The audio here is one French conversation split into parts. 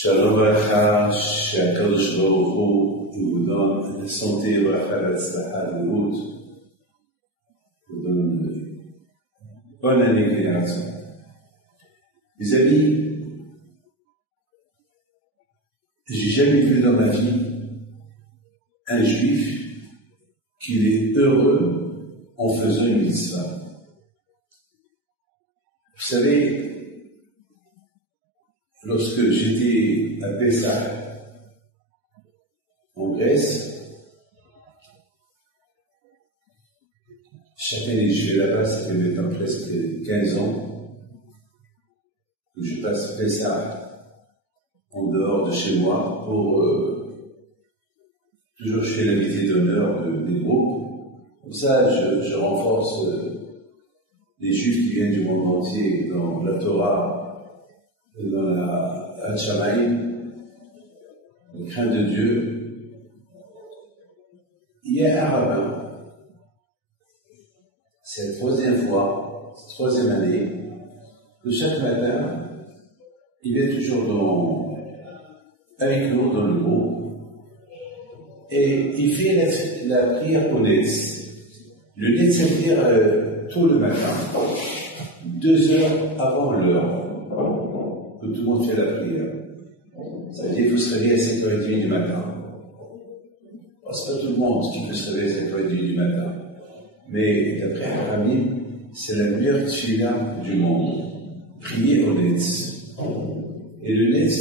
Shalom Bracha, שהקדוש ברוך הוא יבודון santé, bracha והצלחה לבריאות, bonne année génération. Les amis, j'ai jamais vu dans ma vie un juif qu'il est heureux en faisant une mitzvah. Vous savez, lorsque j'étais à Pessah, en Grèce, chaque année je vais là-bas, ça fait maintenant presque 15 ans que je passe Pessah en dehors de chez moi pour toujours je fais l'invité d'honneur des groupes. Comme ça, je renforce les juifs qui viennent du monde entier dans la Torah, dans la Al-Shamaïm, le crainte de Dieu. Il y a un rabbin, c'est la troisième année, que chaque matin, il est toujours avec nous dans le groupe, et il fait la prière au Netz. Le Netz, c'est-à-dire tôt le matin, 2 heures avant l'heure, que tout le monde fait la prière. Ça veut dire qu'il faut se réveiller à 5h30 du matin. Alors, c'est pas tout le monde qui peut se réveiller à 5h30 du matin. Mais d'après Aramim, c'est la meilleure tefila du monde. Prier au Netz. Et le Netz,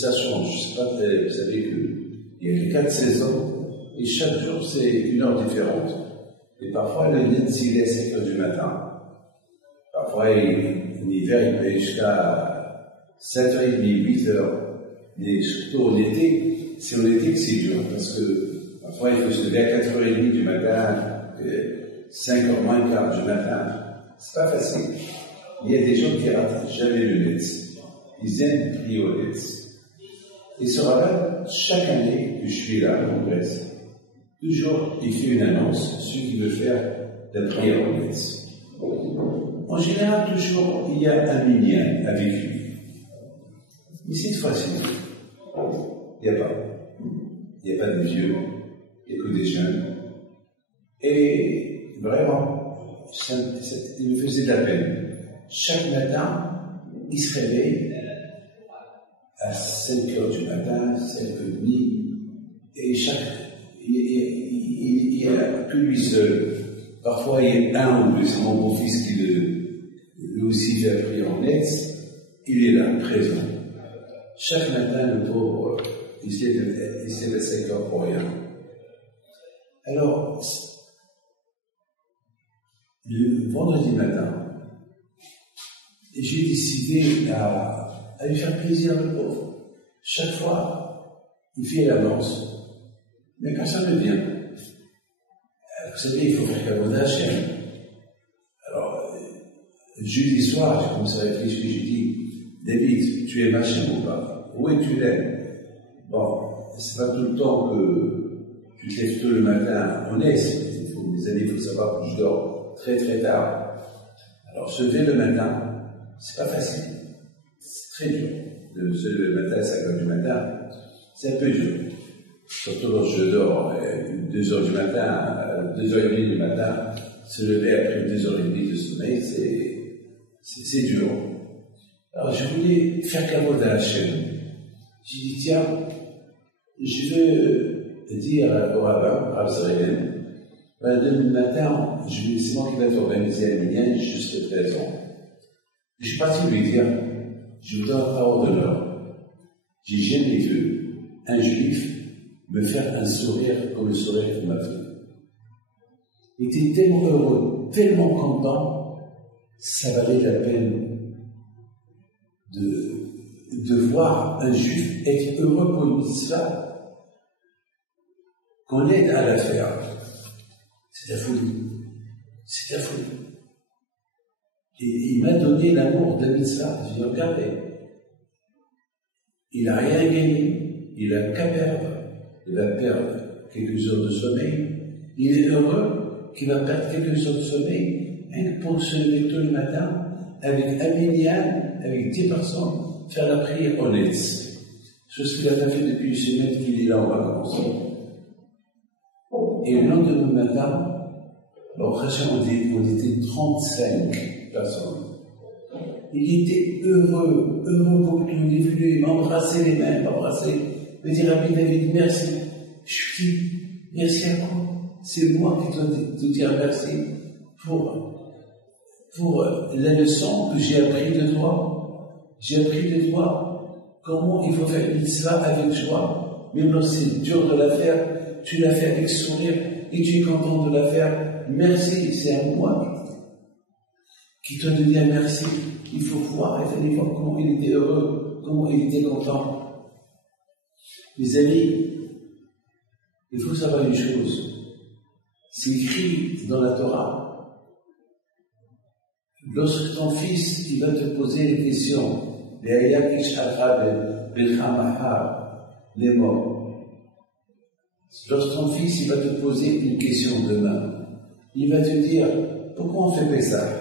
ça change. Je sais pas, vous savez qu'il y a 4 saisons, et chaque jour c'est une heure différente. Et parfois le Netz, il est à 5h du matin. Parfois, en hiver, il peut aller jusqu'à 7h30, 8h, mais surtout en été, c'est en été que c'est dur, parce que parfois il faut se lever à 4h30 du matin, 5h moins quart du matin, c'est pas facile. Il y a des gens qui ratent jamais le Netz, ils aiment prier au Netz. Et ce rabbin, chaque année que je suis là en Grèce, toujours il fait une annonce, celui qui veut faire la prière au Netz. En général, toujours il y a un minyan avec lui. Mais cette fois-ci, il n'y a pas de vieux, il n'y a que des jeunes. Et vraiment, il me faisait de la peine. Chaque matin, il se réveille à 5h du matin, 5h30, et il n'y a que lui seul. Parfois, il y a un ou deux, c'est mon beau-fils qui lui aussi fait la prière en Netz, il est là, présent. Chaque matin, le pauvre, il s'est à 5h pour rien. Alors, le vendredi matin, j'ai décidé à lui faire plaisir, le pauvre. Chaque fois, il fait l'annonce. Mais quand ça me vient, vous savez, il faut faire comme Hachem. Alors, jeudi soir, j'ai commencé à réfléchir, j'ai dit, David, tu aimes Hachem ou pas? Oui, tu l'aimes. Bon, c'est pas tout le temps que tu te lèves tôt le matin en Est. Mes amis, il faut savoir que je dors très très tard. Alors, se lever le matin, c'est pas facile. C'est très dur. De se lever le matin à 5h du matin, c'est un peu dur. Surtout lorsque je dors 2h du matin, 2h30 du matin, se lever après 2h30 de sommeil, c'est dur. Alors, je voulais faire kavod à Hachem. J'ai dit, tiens, je veux dire au rabbin, à Israël, demain matin, c'est moi qui vais organiser un minyan, je serai présent. Je suis parti lui dire, je vous donne la parole d'honneur. J'ai jamais vu un juif me faire un sourire comme le sourire qu'il m'a fait. Il était tellement heureux, tellement content, ça valait la peine de voir un juif être heureux pour une mitzvah qu'on aide à la faire. C'est la folie. C'est la folie. Et il m'a donné l'amour de la mitzvah. Je lui ai dit, regardez, il n'a rien gagné, il n'a qu'à perdre. Il va perdre quelques heures de sommeil. Il est heureux qu'il va perdre quelques heures de sommeil, rien que pour se lever tôt le matin, avec un minyan, avec 10 personnes, faire la prière au Netz. chose qu'il n'a pas fait depuis une semaine qu'il est là en vacances. Et le lendemain matin, alors on était 35 personnes. Il était heureux pour qu'il nous est venu m'embrasser les mains, me dire Rabbi David, merci. Je lui dis, merci à quoi? C'est moi qui dois te dire merci pour la leçon que j'ai appris de toi. J'ai appris de toi comment il faut faire une mitzvah avec joie. Même lorsque c'est dur de la faire, tu l'as fait avec sourire et tu es content de la faire. Merci, c'est à moi qui dois te dire merci. Il faut voir et aller voir comment il était heureux, comment il était content. Mes amis, il faut savoir une chose. C'est écrit dans la Torah. Lorsque ton fils il va te poser des questions, les morts. Lorsque ton fils il va te poser une question demain, il va te dire pourquoi on fait ça?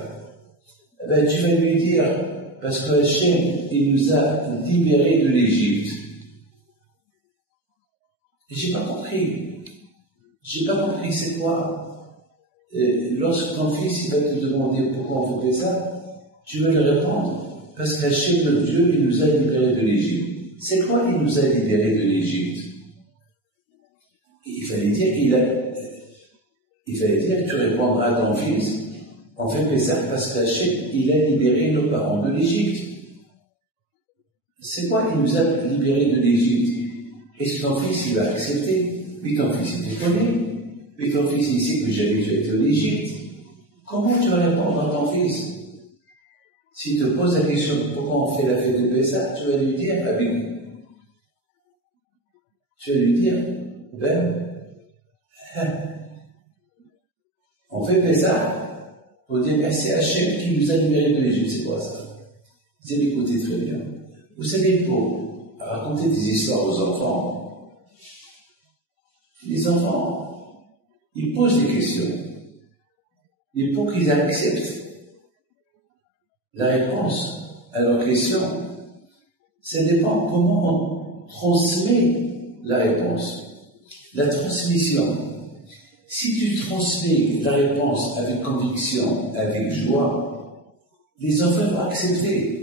Eh ben, tu vas lui dire parce que Hachem il nous a libérés de l'Égypte. Et j'ai pas compris c'est quoi. Lorsque ton fils il va te demander pourquoi on fait ça, tu vas lui répondre parce que Hachem notre Dieu il nous a libérés de l'Égypte. C'est quoi il nous a libérés de l'Égypte? Il fallait dire que tu répondras à ton fils, on fait ça parce qu'Hachem, il a libéré nos parents de l'Égypte. C'est quoi il nous a libérés de l'Égypte? Est-ce que ton fils, il va accepter? Puis ton fils, il te connaît. Puis ton fils, il sait que j'avais déjà été en Égypte. Comment tu vas répondre à ton fils? S'il te pose la question de pourquoi on fait la fête de Pessah, tu vas lui dire, on fait Pessah pour dire merci à Hachem qui nous a libérés de l'Égypte. C'est quoi ça? Vous allez écouter très bien. Vous savez, pour raconter des histoires aux enfants, les enfants, ils posent des questions. Et pour qu'ils acceptent la réponse à leurs questions, ça dépend comment on transmet la réponse. La transmission. Si tu transmets la réponse avec conviction, avec joie, les enfants vont accepter.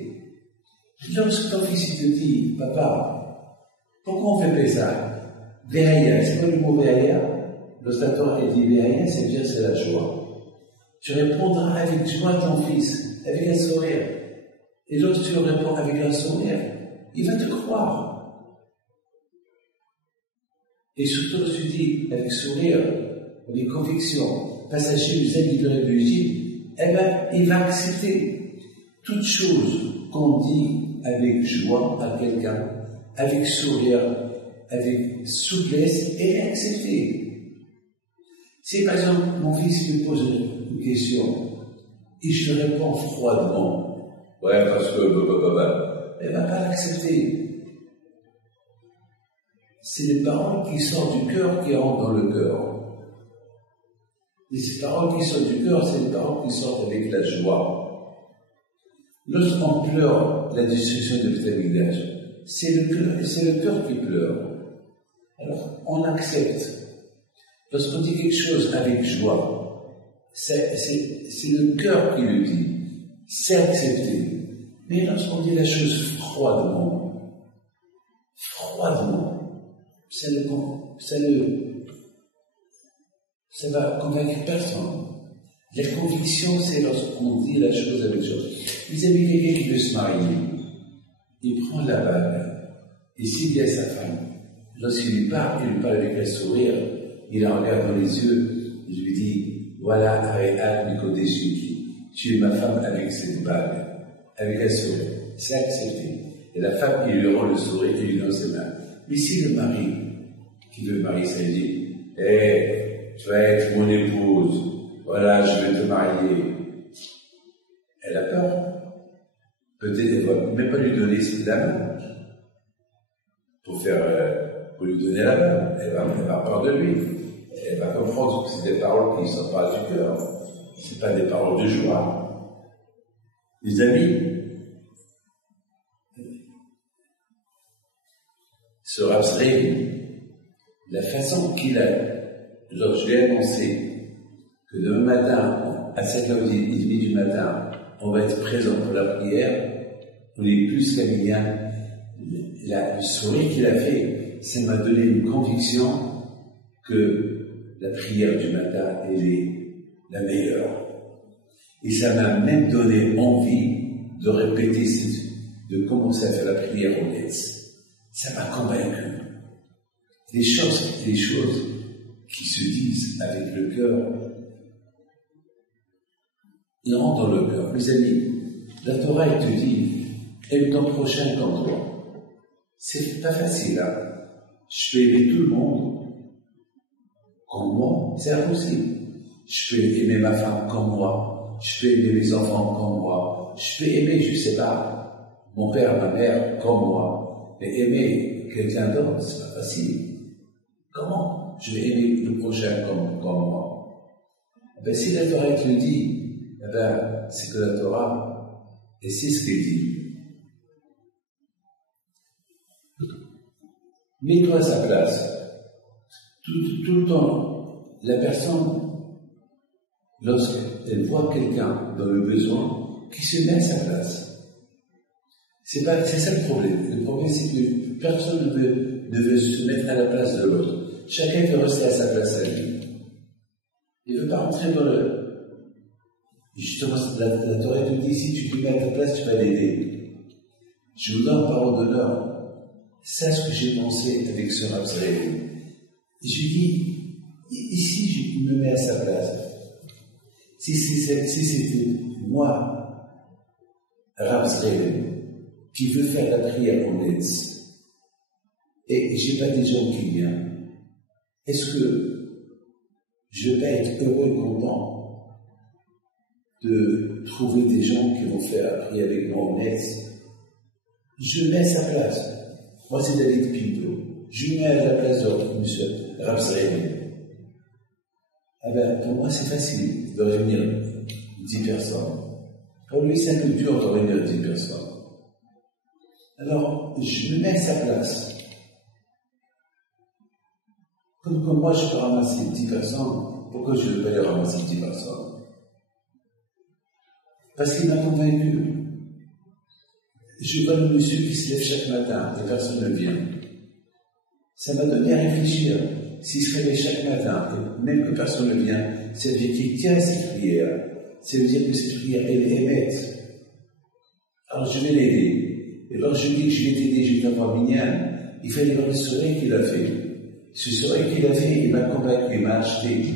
Lorsque ton fils te dit, papa, pourquoi on fait ça? Véaya, c'est quoi le mot véaya? Lorsque Torah dit véaya, c'est-à-dire c'est la joie. Tu répondras avec joie à ton fils, avec un sourire. Et lorsque tu réponds avec un sourire, il va te croire. Et surtout, lorsque tu dis avec sourire, avec conviction, passager nous a libérés de l'Égypte, eh bien, il va accepter toute chose qu'on dit avec joie à quelqu'un, avec sourire, avec souplesse, et accepter. Si par exemple, mon fils me pose une question, et je réponds froidement, ouais, parce que, elle ne va pas l'accepter. C'est les paroles qui sortent du cœur qui rentrent dans le cœur. Et ces paroles qui sortent du cœur, c'est les paroles qui sortent avec la joie. Lorsqu'on pleure la destruction de l'État, c'est le cœur qui pleure. Alors, on accepte. Lorsqu'on dit quelque chose avec joie, c'est le cœur qui le dit. C'est accepté. Mais lorsqu'on dit la chose froidement, ça va convaincre personne. La conviction, c'est lorsqu'on dit la chose avec joie. Vous avez quelqu'un qui veut se marier, il prend la bague, et s'il dit à sa femme, lorsqu'il lui parle avec un sourire, il la regarde dans les yeux, il lui dit, voilà, Aréa Nikodéchiki, tu es ma femme avec cette bague, avec un sourire. C'est accepté. Et la femme, il lui rend le sourire et lui donne ses mains. Mais si le mari, qui veut marier, ça lui dit, tu vas être mon épouse, voilà, je vais te marier. Elle a peur. Peut-être elle ne va même pas lui donner la main. Pour lui donner la main. Elle va avoir peur de lui. Elle va comprendre que c'est des paroles qui ne sont pas du cœur. Ce ne sont pas des paroles de joie. Les amis, ce Rav Zrehi, la façon qu'il a, genre je lui ai annoncé que demain matin, à 7h30 du matin, on va être présent pour la prière, on est plus qu'amilien. Le sourire qu'il a fait, ça m'a donné une conviction que la prière du matin, elle est la meilleure. Et ça m'a même donné envie de répéter, de commencer à faire la prière au Netz. Ça m'a convaincu. Les choses qui se disent avec le cœur, ils rentrent dans le cœur. Mes amis, la Torah, elle te dit, aime ton prochain comme toi. C'est pas facile, hein. Je peux aimer tout le monde comme moi, c'est impossible. Je peux aimer ma femme comme moi, je peux aimer mes enfants comme moi, je peux aimer, je sais pas, mon père, ma mère comme moi, mais aimer quelqu'un d'autre, c'est pas facile. Comment je vais aimer le prochain comme moi? Ben, si la Torah te le dit, eh ben, c'est que la Torah, et c'est ce qu'elle dit. Mets-toi à sa place. Tout le temps, la personne, lorsqu'elle voit quelqu'un dans le besoin, qui se met à sa place. C'est ça le problème. Le problème, c'est que personne ne veut se mettre à la place de l'autre. Chacun veut rester à sa place à lui. Il ne veut pas rentrer dans le... Justement, la Torah te dit, si tu te mets à ta place, tu vas l'aider. Je vous donne parole d'honneur. C'est ce que j'ai pensé avec ce Rav Zrehi. Je lui dis, ici, je me mets à sa place. Si c'était moi, Rav Zrehi, qui veut faire la prière en Netz, et j'ai pas des gens qui viennent, est-ce que je vais être heureux et content de trouver des gens qui vont faire la prière avec moi en Netz? Je mets à sa place. Moi, c'est David Pinto. Je mets à la place de M. Rav Zrehi. Ah ben, pour moi, c'est facile de réunir 10 personnes. Pour lui, c'est un peu dur de réunir 10 personnes. Alors, je me mets à sa place. Comme moi, je peux ramasser 10 personnes, pourquoi je ne veux pas les ramasser 10 personnes? Parce qu'il m'a convaincu. Je vois le monsieur qui se lève chaque matin, et personne ne vient. Ça m'a donné à réfléchir. S'il se réveille chaque matin, et même que personne ne vient, ça veut dire qu'il tient à cette prière. Ça veut dire que cette prière, elle est émette. Alors je vais l'aider. Et alors je dis que je vais t'aider, je vais t'avoir mignon. Il fallait voir le soleil qu'il a fait. Ce soleil qu'il a fait, il m'a convaincu, il m'a acheté.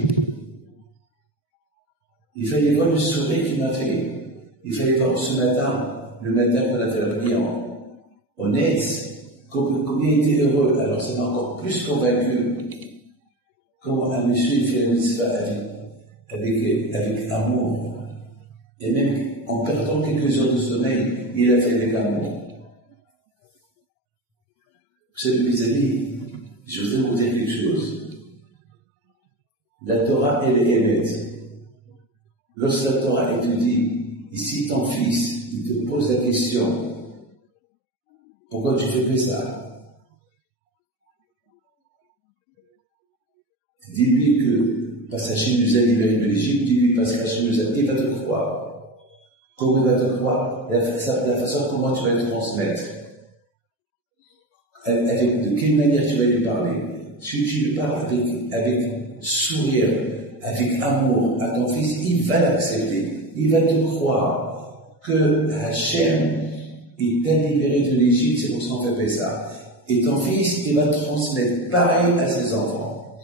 Il fallait voir le soleil qu'il m'a fait. Il fallait voir ce matin, le matin qu'on a fait la prière en Netz, combien il était heureux. Alors ça m'a encore plus convaincu comment un monsieur il fait la mitzvah avec amour. Et même en perdant quelques heures de sommeil, il a fait avec amour. Vous savez, mes amis, je voudrais vous dire quelque chose. La Torah, elle est émette. Lorsque la Torah, elle te dit, ici ton fils, il te pose la question, pourquoi tu fais que ça? Dis-lui que, parce qu'Hachem nous a libérés de l'Égypte, dis-lui parce qu'Hachem nous a dit, il va te croire. Comment il va te croire? La façon comment tu vas le transmettre. De quelle manière tu vas lui parler? Si tu lui parles avec sourire, avec amour à ton fils, il va l'accepter. Il va te croire que Hachem il t'a libéré de l'Égypte, c'est pour ça qu'on fait ça. Et ton fils, il va transmettre pareil à ses enfants.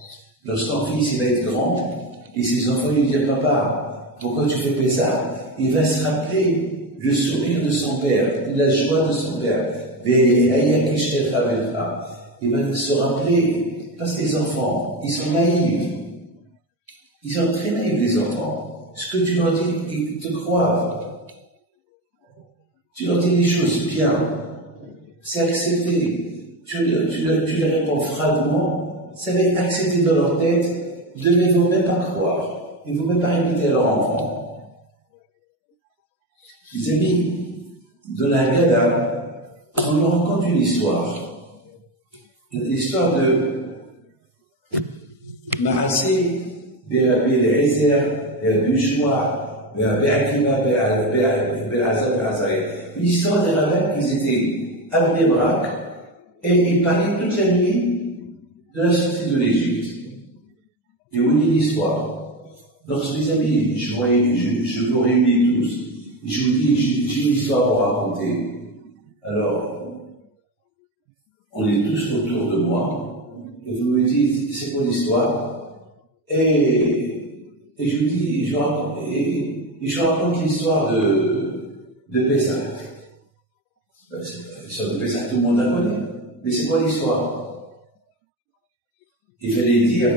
Lorsqu'un fils, il va être grand, et ses enfants lui disent, papa, pourquoi tu fais ça? Il va se rappeler le sourire de son père, la joie de son père. Il va se rappeler, parce que les enfants, ils sont naïfs. Ils sont très naïfs, les enfants. Ce que tu leur dis, ils te croient. Tu leur dis des choses bien. C'est accepté. Tu les réponds froidement. Ça va être accepté dans leur tête. Ils ne vont même pas croire. Ils ne vont même pas répéter à leur enfant. Les amis, dans la Haggadah, on nous raconte une histoire. l'histoire de Maassé, Bél-Ezer, Bouchoir, Béakiba, Bél-Azar, Bél-Azari. L'histoire des rabbins qui étaient à Bnei-Brak et ils parlaient toute la nuit de la sortie de l'Égypte. Et on lit l'histoire. Lorsque mes amis, je vous réunis tous, je vous dis, j'ai une histoire à vous raconter. Alors, on est tous autour de moi, et vous me dites, c'est quoi l'histoire? Et je vous dis, je vous raconte l'histoire de Pessah. L'histoire de Pessah, tout le monde la connaît. Mais c'est quoi l'histoire? Il fallait dire,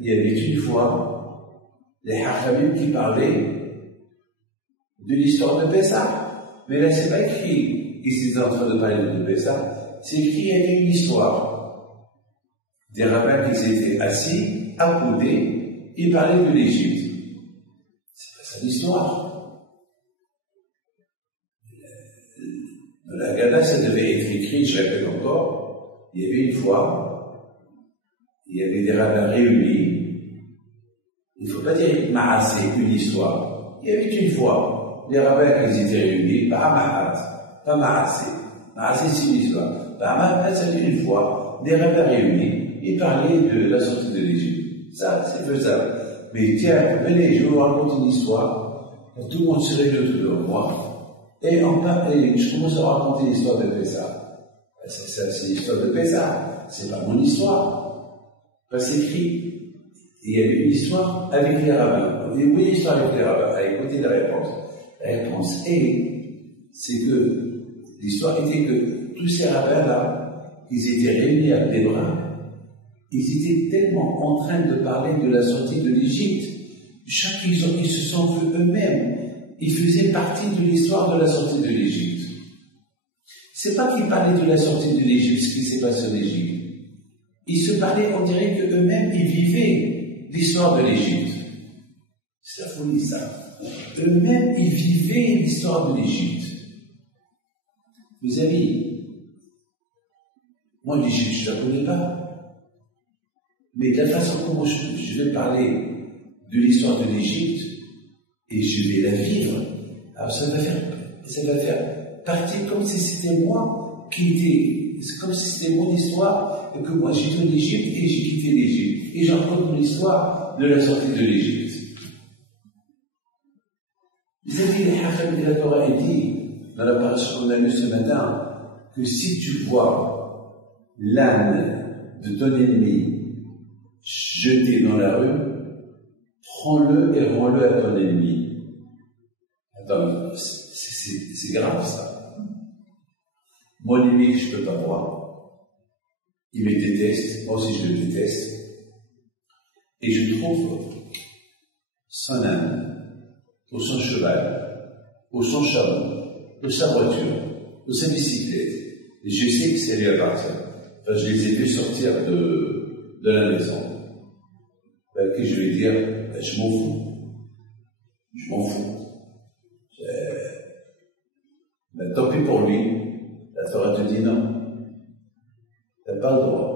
il y avait une fois les Hachamim qui parlaient de l'histoire de Pessah. Mais là, c'est pas écrit qu'ils étaient en train de parler de Pessah. C'est écrit qu'il y avait une histoire. Des rabbins qui étaient assis, accoudés, ils parlaient de l'Égypte. C'est pas ça l'histoire. Dans la Haggadah, ça devait être écrit, je répète encore, il y avait une fois, il y avait des rabbins réunis. Il ne faut pas dire Maassé, une histoire. Il y avait une fois, les rabbins qui étaient réunis, pas Mahat, pas Maassé. Maassé, c'est une histoire. Pas Mahat, c'est une fois, des rabbins réunis, ils parlaient de la sortie de l'Égypte. Ça, c'est faisable. Mais tiens, venez, je vais vous raconter une histoire. Tout le monde se réunit autour de moi. Et je commence à raconter l'histoire de Pessah. C'est l'histoire de Pessah. C'est pas mon histoire. Pas c'est écrit. Il y avait une histoire avec les rabbins. On dit oui, l'histoire avec les rabbins. Allez, écoutez la réponse. La réponse c'est que l'histoire était que tous ces rabbins-là, ils étaient réunis à Bnei-Brak, ils étaient tellement en train de parler de la sortie de l'Égypte, ils se sont vus eux-mêmes. Ils faisaient partie de l'histoire de la sortie de l'Égypte. C'est pas qu'ils parlaient de la sortie de l'Égypte, ce qui s'est passé en Égypte. Ils se parlaient, on dirait qu'eux-mêmes, ils vivaient l'histoire de l'Égypte. C'est la folie, ça. Eux-mêmes, ils vivaient l'histoire de l'Égypte. Mes amis, moi, l'Égypte, je ne la connais pas. Mais de la façon comment je vais parler de l'histoire de l'Égypte, et je vais la vivre, alors ça va faire partie comme si c'était moi c'est comme si c'était mon histoire, et que moi j'étais en Égypte et j'ai quitté l'Égypte. Et j'en raconte mon histoire de la sortie de l'Égypte. Vous avez les Hachamim de la Torah dit, dans la parasha qu'on a lue ce matin, que si tu vois l'âne de ton ennemi jeté dans la rue, prends-le et rends-le à ton ennemi. Attends, c'est grave ça. Mon ennemi que je ne peux pas voir, il me déteste, moi aussi je le déteste. Et je trouve son âne, ou son cheval, ou son chameau, ou sa voiture, ou sa bicyclette. Et je sais que c'est lui appartient. Enfin, je les ai vus sortir de la maison. Que je vais dire, je m'en fous. Je m'en fous. Mais tant pis pour lui, la Torah te dit non. Tu n'as pas le droit.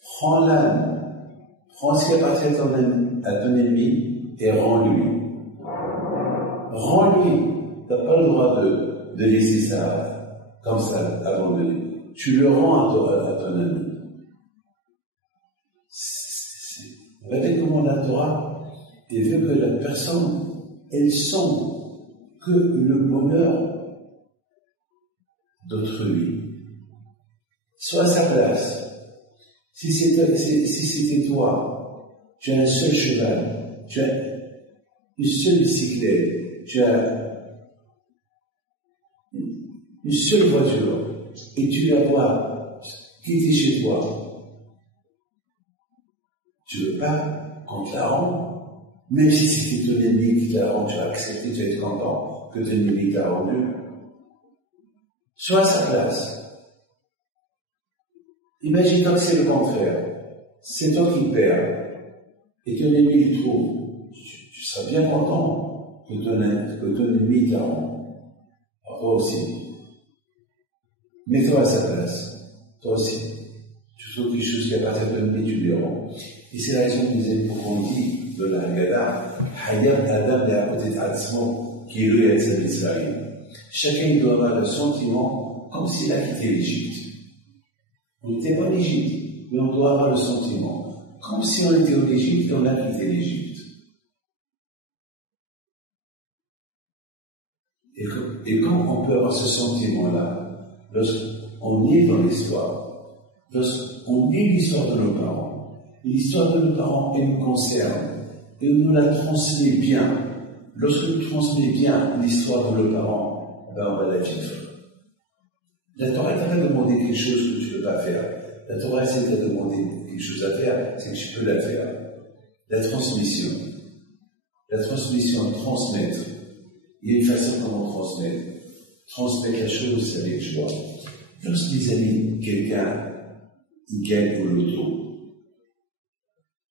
Prends l'âne, prends ce qui appartient à ton ennemi et rends-lui. Rends-lui. Tu n'as pas le droit de laisser ça comme ça, abandonné. Tu le rends à ton ami. Regardez comment la Torah, elle veut que la personne, elle sent que le bonheur d'autrui. Sois à sa place. Si c'était toi, tu as un seul cheval, tu as une seule bicyclette, tu as une seule voiture, et tu la vois quitter chez toi, tu ne veux pas qu'on te la rende, même si c'était ton ennemi qui te la rend, tu as accepté, tu vas être content que ton ennemi t'a rendu. Sois à sa place. Imagine que c'est le contraire. C'est toi qui perds, et ton ennemi le trouve. Tu seras bien content que ton ennemi t'a rendu. Toi aussi. Mets-toi à sa place. Toi aussi. Surtout quelque chose qui appartient à notre étudiant. Et c'est la raison que nous avons qu'on dit de la Haggadah, Hayat Adam de Apotet Atzmo, qui est le Yatzal Israël. Chacun doit avoir le sentiment comme s'il a quitté l'Égypte. On n'était pas en Égypte, mais on doit avoir le sentiment comme si on était en Égypte et on a quitté l'Égypte. Et quand on peut avoir ce sentiment-là, lorsqu'on est dans l'histoire, lorsqu'on est l'histoire de nos parents, et l'histoire de nos parents, elle nous concerne, et on nous la transmet bien. Lorsque nous transmet bien l'histoire de nos parents, ben on va la vivre. La Torah t'a pas demandé quelque chose que tu ne peux pas faire. La Torah, si elle t'a demandé quelque chose à faire, c'est que tu peux la faire. La transmission, transmettre. Il y a une façon comment transmettre. Transmettre la chose, c'est avec joie. Lorsque les amis, quelqu'un, il gagne au loto.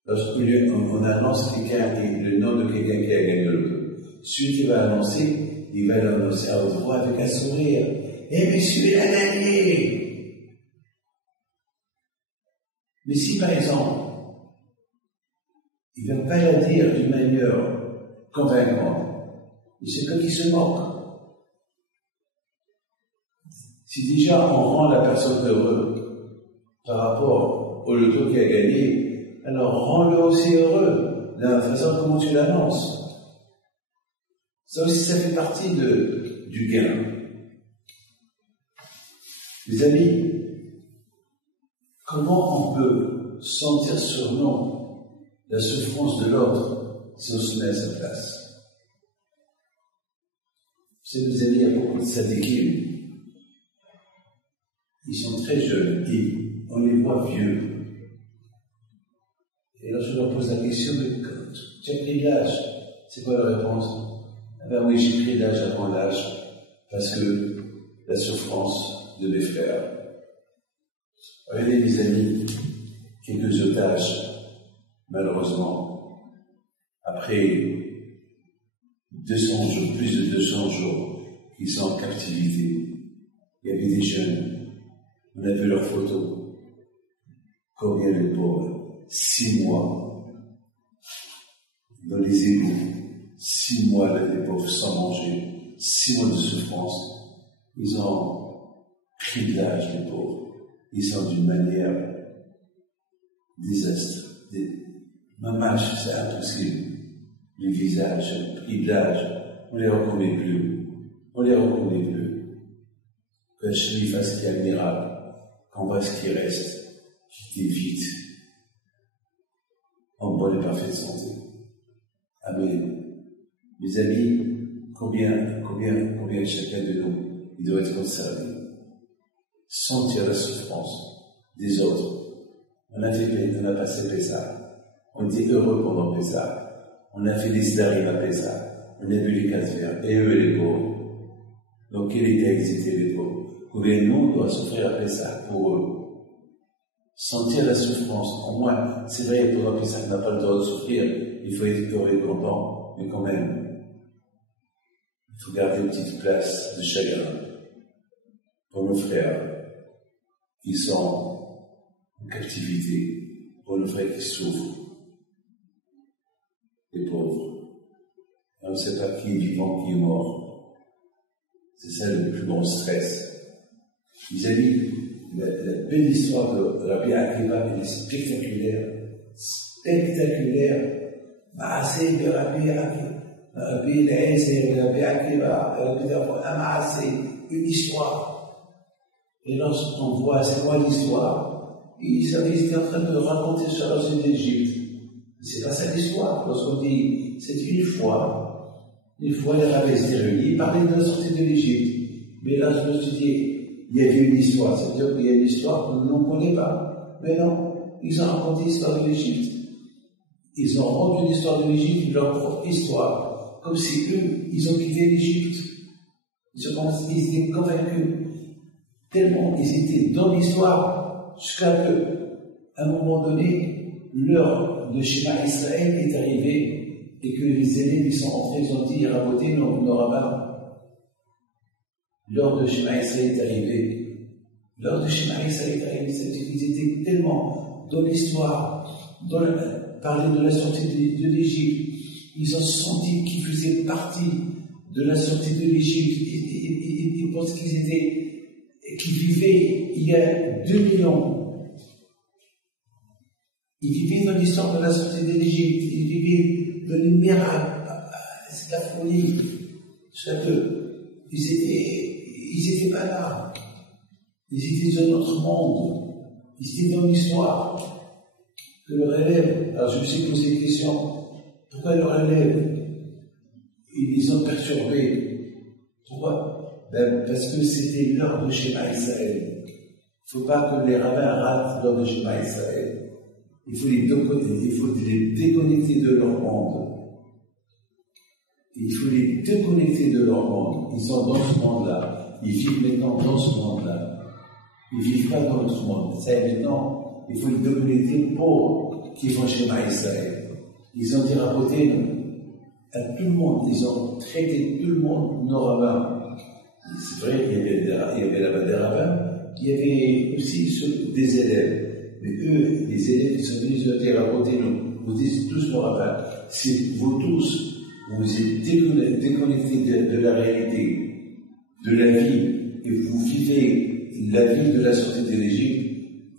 Lorsqu'on annonce quelqu'un et le nom de quelqu'un qui a gagné au loto, celui qui va annoncer, il va l'annoncer à haute voix avec un sourire. Eh, monsieur, il a gagné! Mais si, par exemple, il ne va pas la dire d'une manière convaincante, mais c'est comme qu'il se moque. Si déjà on rend la personne heureuse par rapport au loto qui a gagné, alors rends-le aussi heureux de la façon comment tu l'annonces. Ça aussi, ça fait partie du gain. Les amis, comment on peut sentir sur nous la souffrance de l'autre si on se met à sa place? Vous savez, mes amis, il y a beaucoup de sadikim. Ils sont très jeunes et on les voit vieux. Et lorsque je leur pose la question, mais tu as pris l'âge, c'est quoi la réponse? Ah ben oui, j'ai pris l'âge avant l'âge, parce que la souffrance de mes frères. Regardez, mes amis, quelques otages, malheureusement, après 200 jours, plus de 200 jours, ils sont en captivité. Il y avait des jeunes. On a vu leurs photos. Combien de pauvres? 6 mois dans les égouts. 6 mois là, les pauvres sans manger. 6 mois de souffrance. Ils ont pris de l'âge, les pauvres. Ils sont d'une manière désastre. Mamache, c'est impossible. Le visage, pris de l'âge. On les reconnaît plus. On les reconnaît plus. Que Hachem fasse ce qui est admirable. Qu'on voit ce qui reste, qui évite, en bonne et parfaite santé. Amen. Mes amis, combien chacun de nous, il doit être concerné. Sentir la souffrance des autres. On a passé Pessah. On était heureux pendant Pessah. On a fait des Sdarim à Pessah. On a vu les 4 fers. Et eux, les pauvres. Donc, quel était ils étaient les pauvres? Combien de monde doit souffrir après ça pour eux? Sentir la souffrance. Au moins, c'est vrai, pour après ça, on n'a pas le droit de souffrir. Il faut être heureux et content. Mais quand même, il faut garder une petite place de chagrin pour nos frères qui sont en captivité, pour nos frères qui souffrent, les pauvres. On ne sait pas qui est vivant, qui est mort. C'est ça le plus grand stress. Mes amis, la belle histoire de Rabbi Akiva, elle est spectaculaire. Spectaculaire. Maasé de Rabbi Akiva, Rabbi Eliezer, Rabbi Akiva, Rabbi Amaasé, une histoire. Et lorsqu'on voit c'est quoi l'histoire, ils étaient en train de raconter sur la suite d'Égypte. C'est pas ça l'histoire. Lorsqu'on dit, c'est une fois, les rabbins étaient réunis, ils parlaient de la sortie de l'Égypte. Mais là, je me suis dit, il y avait une histoire, c'est-à-dire qu'il y a une histoire que nous ne connaissons pas. Mais non, ils ont raconté l'histoire de l'Égypte. Ils ont rendu l'histoire de l'Égypte leur propre histoire, comme si eux, ils ont quitté l'Égypte. Ils étaient convaincus, tellement ils étaient dans l'histoire, jusqu'à qu'à un moment donné, l'heure de Shema Israël est arrivée, et que les élèves sont entrés, ils ont dit, raboter nos rabbins. L'heure de Shema Israël est arrivée. Lors de Shema Israël, ils étaient tellement dans l'histoire, parler de la sortie de l'Égypte. Ils ont senti qu'ils faisaient partie de la sortie de l'Égypte. Ils pensent qu'ils vivaient il y a 2000 ans. Ils vivaient dans l'histoire de la sortie de l'Égypte. Ils vivaient dans les miracles. C'est la folie. Ils étaient pas là. Ils étaient dans notre monde. Ils étaient dans l'histoire. Que leur élève, alors je me suis posé une question. Pourquoi leur élève, ils les ont perturbés? Pourquoi? Parce que c'était l'heure de Shema Israël. Il ne faut pas que les rabbins ratent l'heure de Shema Israël. Il faut les déconnecter de leur monde. Il faut les déconnecter de leur monde. Ils sont dans ce monde-là. Ils vivent maintenant dans ce monde-là. Ils ne vivent pas dans notre monde. Ça y est maintenant, il faut les déconnecter pour qu'ils font Shema Israël. Ils ont dit raboter à tout le monde. Ils ont traité tout le monde nos rabbins. C'est vrai qu'il y avait là-bas des rabbins. Il y avait aussi des élèves. Mais eux, les élèves qui sont venus, ils ont dit raboter nous. Vous dites tous nos rabbins. C'est vous tous. Vous êtes déconnectés de la réalité, de la vie, et vous vivez la vie de la sortie de l'Égypte.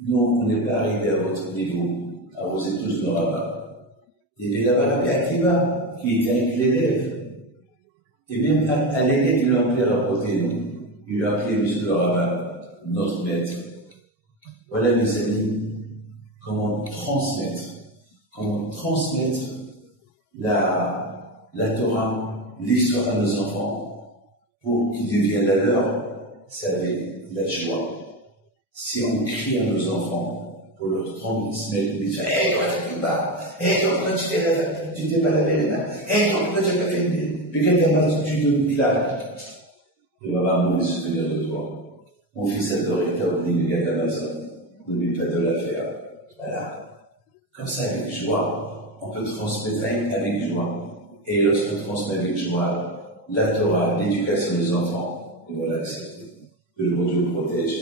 Nous, on n'est pas arrivé à votre niveau. Alors vous êtes tous nos rabbins. Il y avait là-bas Rabbi Akiva, qui était avec l'élève. Et même à l'élève, il l'a appelé Rabbi, il l'a appelé Monsieur le rabbin, notre maître. Voilà, mes amis, comment transmettre la Torah, l'histoire à nos enfants, pour qu'ils deviennent la leur, c'est avec la joie. Si on crie à nos enfants pour leur transmettre, ils disent hé, toi, tu ne pas, hé, toi, tu t'es pas lavé les mains, hé, toi, tu n'as pas fait une. Puis quelqu'un tu donnes une claque. Il va avoir un mauvais souvenir de toi. Mon fils adoré, t'as oublié le gars d'Amazon, n'oublie pas de la faire. Voilà. Comme ça, avec joie, on peut transmettre avec joie. Et lorsqu'on transmet avec joie la Torah, l'éducation des enfants, et voilà, que le bon Dieu protège.